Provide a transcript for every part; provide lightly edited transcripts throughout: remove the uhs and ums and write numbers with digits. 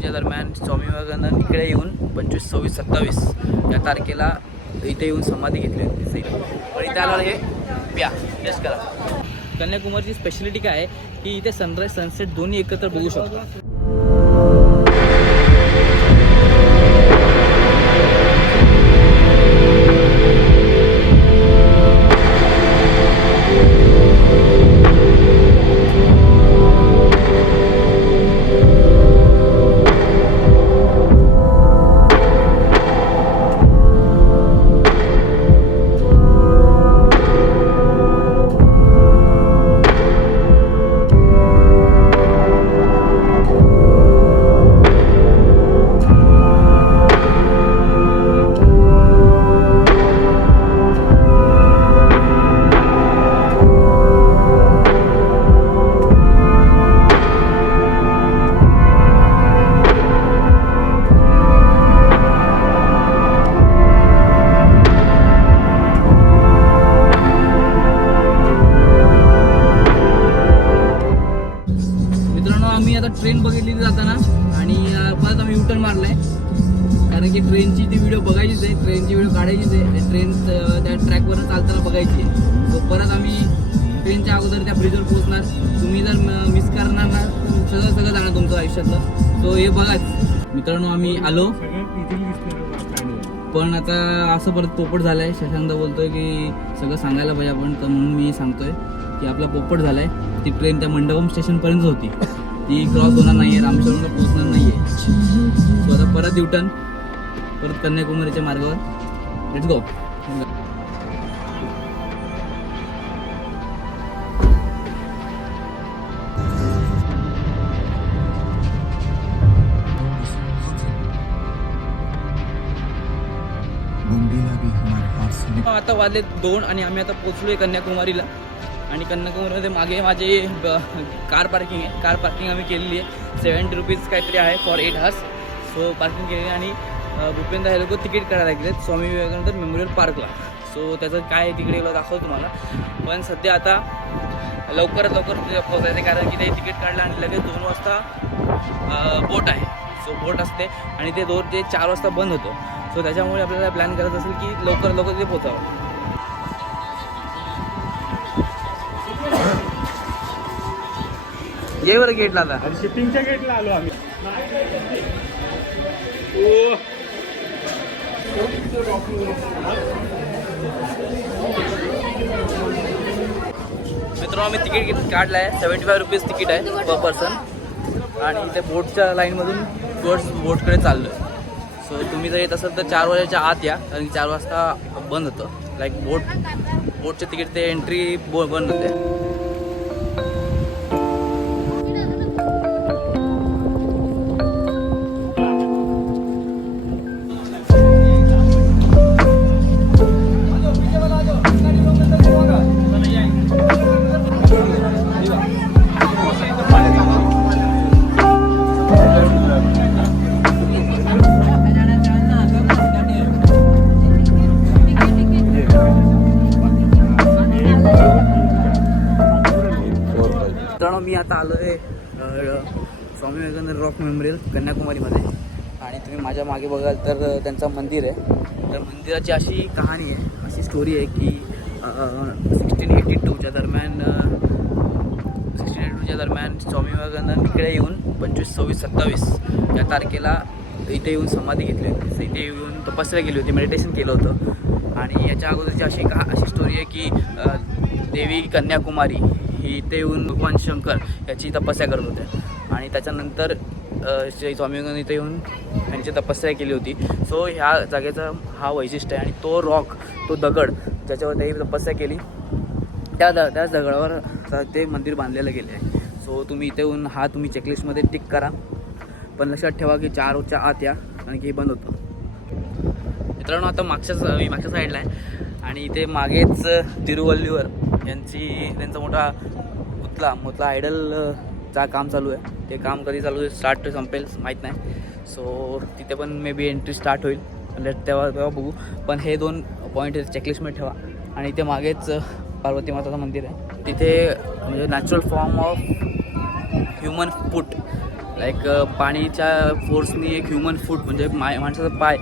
2च्या दरम्यान स्वामी विवेकानंद इकडे येऊन 25, 26, 27 या तारखेला इथे येऊन समाधी घेतली होती. पण इथे आला हे प्या टेस्ट करा. कन्याकुमारीची स्पेशालिटी काय आहे की इथे सनराईज सनसेट दोन्ही एकत्र बघू शकतो. ट्रेन बघितली जाताना आणि परत आम्ही युटर्न मारलाय कारण की ट्रेनची ती व्हिडिओ बघायचीच आहे, ट्रेनची व्हिडिओ काढायचीच आहे आणि ट्रेन त्या ट्रॅकवरून चालताना बघायची आहे. तो परत आम्ही ट्रेनच्या अगोदर त्या ब्रिजवर पोहोचणार. तुम्ही जर मिस करणार ना सगळं जाणार तुमचं आयुष्यातलं. तो हे बघाच मित्रांनो आम्ही आलो पण आता असं परत पोपट झालाय. शशांक बोलतोय की सगळं सांगायला पाहिजे आपण, तर म्हणून मी सांगतोय की आपला पोपट झालाय. ती ट्रेन त्या मंडपम स्टेशनपर्यंत होती, ती क्रॉस होणार नाही आहे, रामेश्वरमला पोहोचणार नाही आहे. सो आता परत युटर्न, परत कन्याकुमारीच्या मार्गावर. Let's go. आता वाजले 2 आणि आम्ही आता पोहोचलोय कन्याकुमारीला. आणि कन्याकुमारीमध्ये मागे माझे कार पार्किंग आहे. कार पार्किंग आम्ही केलेली आहे. 70 रुपीज काहीतरी आहे फॉर 8 hours. सो पार्किंग केली आणि भूपेंद्र हे लोक तिकीट काढायला गेलेत स्वामी विवेकानंद मेमोरियल पार्कला. सो त्याचं काय तिकडे गेलं दाखवतो तुम्हाला. पण सध्या आता लवकरात लवकर पोहोचायचं कारण की ते तिकीट काढलं आणि लगेच 2 वाजता बोट आहे. सो बोट असते आणि ते 4 वाजता बंद होतं. सो त्याच्यामुळे आपल्याला प्लॅन करत असेल की लवकर लवकर तिथे पोहोचावं. ये बरं गेटला आता शिपिंगच्या गेटला आलो आम्ही. मित्रांनो आम्ही तिकीट काढलं आहे. 75 रुपीज तिकीट आहे पर पर्सन आणि ते बोटच्या लाईनमधून टुवर्ड्स बोटकडे चाललो आहे. सो तुम्ही जर येत असाल तर 4 वाजेच्या आत या कारण की 4 वाजता बंद होतं. लाईक बोटचे तिकीट ते एंट्री बंद होते. मी आता आलो आहे स्वामी विवेकानंद रॉक मेमोरियल कन्याकुमारीमध्ये आणि तुम्ही माझ्या मागे बघाल तर त्यांचं मंदिर आहे. तर मंदिराची अशी कहाणी आहे, अशी स्टोरी आहे की 1682च्या दरम्यान स्वामी विवेकानंद इकडे येऊन 25, 26, 27 या तारखेला इथे येऊन समाधी घेतली होती. इथे येऊन तपस्या केली होती, मेडिटेशन केलं होतं. आणि याच्या अगोदरची अशी स्टोरी आहे की देवी कन्याकुमारी ही इथे येऊन भगवान शंकर याची तपस्या करत होते आणि त्याच्यानंतर स्वामी विवेकानंद इथे येऊन त्यांची तपस्या केली होती. सो ह्या जागेचा हा वैशिष्ट्य आहे. आणि तो रॉक, तो दगड ज्याच्यावर त्यांनी तपस्या केली त्याच दगडावर ते मंदिर बांधलेलं गेलं आहे. सो तुम्ही इथे येऊन तुम्ही चेकलिस्टमध्ये टिक करा. पण लक्षात ठेवा की 4च्या आत या कारण की हे बंद होतं. मित्रांनो आता मागच्या साईडला आहे आणि इथे मागेच तिरुवल्लीवर त्यांचा मोठा मुतला आयडलचा काम चालू आहे. ते काम कधी चालू आहे, स्टार्ट संपेल माहीत नाही. सो तिथे पण मे बी एंट्री स्टार्ट होईल तेव्हा बघू. पण हे 2 पॉईंट चेकलिस्टमध्ये ठेवा. आणि इथे मागेच पार्वती माताचं मंदिर आहे. तिथे म्हणजे natural form of human foot like पाणीच्या फोर्सनी एक ह्युमन फूट म्हणजे माणसाचा पाय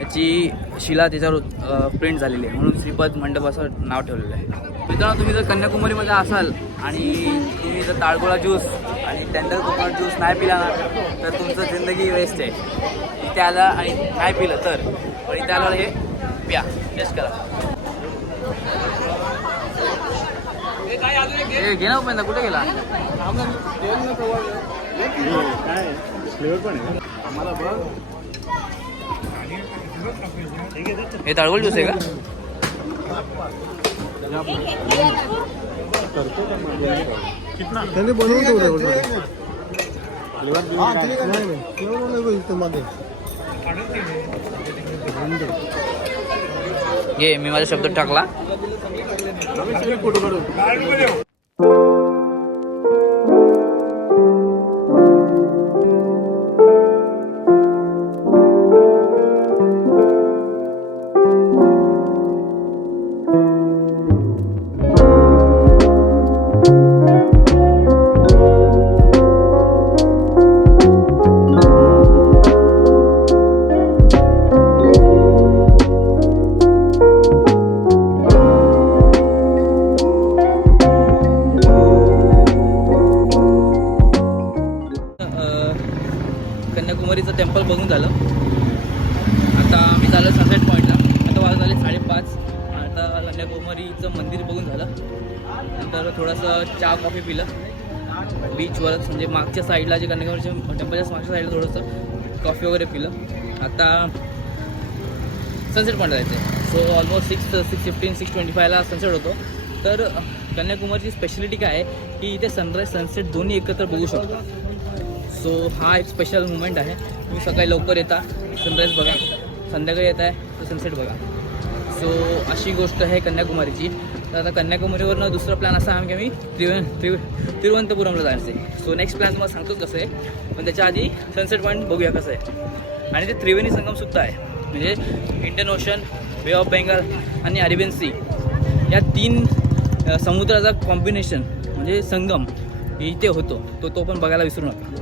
याची शिला त्याच्यावर प्रिंट झालेली आहे, म्हणून श्रीपद मंडप असं नाव ठेवलेलं आहे. मित्रांनो, तुम्ही जर कन्याकुमारीमध्ये असाल आणि तुम्ही जर ताळगोळा ज्यूस आणि टेंडर कोकोनट ज्यूस नाही पिला ना तर तुमचं जिंदगी वेस्ट आहे. इथे आला आणि नाही पिलं तर पण इथे आल्यावर हे प्या, टेस्ट करा. घे ना उपेंद्र, कुठे गेला? हे ताळगोळ ज्यूस आहे का? त्यांनी बनवून घे, मी माझा शब्द टाकला. कन्याकुमारीचं टेम्पल बघून झालं. आता मी झालं सनसेट पॉईंटला. आता वाजत झाले 5:30. आता कन्याकुमारीचं मंदिर बघून झालं. नंतर थोडंसं चहा कॉफी पिलं बीचवर, म्हणजे मागच्या साईडला जे कन्याकुमारीच्या टेम्पलच्या मागच्या साईडला थोडंसं कॉफी वगैरे पिलं. आता सनसेट पॉईंटला जायचं आहे. सो ऑलमोस्ट 6:15 6:25ला सनसेट होतो. तर कन्याकुमारीची स्पेशालिटी काय आहे की इथे सनराईज सनसेट दोन्ही एकत्र बघू शकतो. सो हा एक स्पेशल मुमेंट आहे. तुम्ही सकाळी लवकर येता सनराईज बघा, संध्याकाळी येत आहे तर सनसेट बघा. सो अशी गोष्ट आहे कन्याकुमारीची. तर आता कन्याकुमारीवरनं दुसरा प्लॅन असा आहे की मी तिरुवनंतपुरमला जायचं आहे. सो नेक्स्ट प्लॅन तुम्हाला सांगतो कसं आहे, पण त्याच्या आधी सनसेट पॉईंट बघूया कसं आहे. आणि ते त्रिवेणी संगमसुद्धा आहे, म्हणजे इंडियन ओशन, बे ऑफ बेंगाल आणि अरेबियन सी या 3 समुद्राचा कॉम्बिनेशन म्हणजे संगम इथे होतो. तो पण बघायला विसरू नका.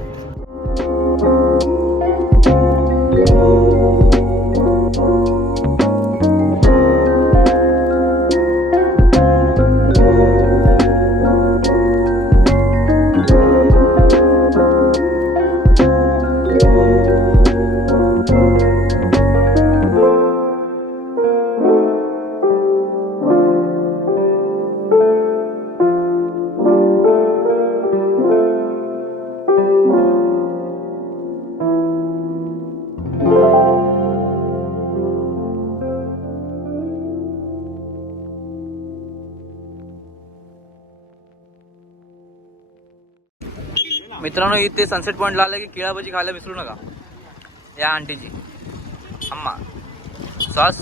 मित्रांनो, इथे सनसेट पॉईंटला आलं की केळा भजी खायला विसरू नका. या आंटीची अम्मा सॉस.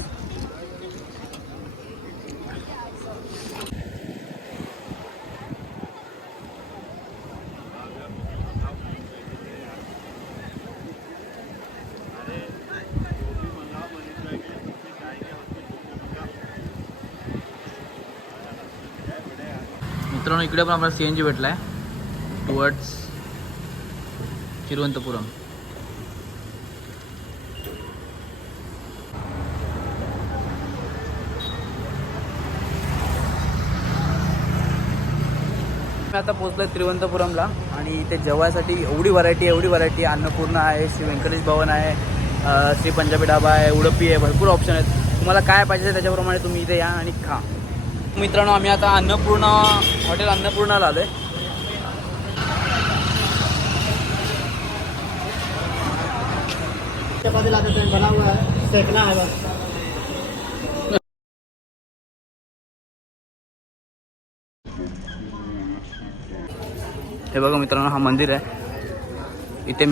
मित्रांनो, इकडे पण आपल्याला CNG भेटलाय टुवर्ड्स तिरुवनंतपुरम. मी आता पोहोचलोय तिरुवनंतपुरमला आणि इथे जेवायसाठी एवढी व्हरायटी अन्नपूर्णा आहे, श्री व्यंकटेश भवन आहे, श्री पंजाबी ढाबा आहे, उडपी आहे, भरपूर ऑप्शन आहेत. तुम्हाला काय पाहिजे त्याच्याप्रमाणे तुम्ही इथे या आणि खा. मित्रांनो, आम्ही आता हॉटेल अन्नपूर्णाला आलोय. बना हुआ है, सेकना है बस. हे बघा मित्रांनो, हा मंदिर आहे. इथे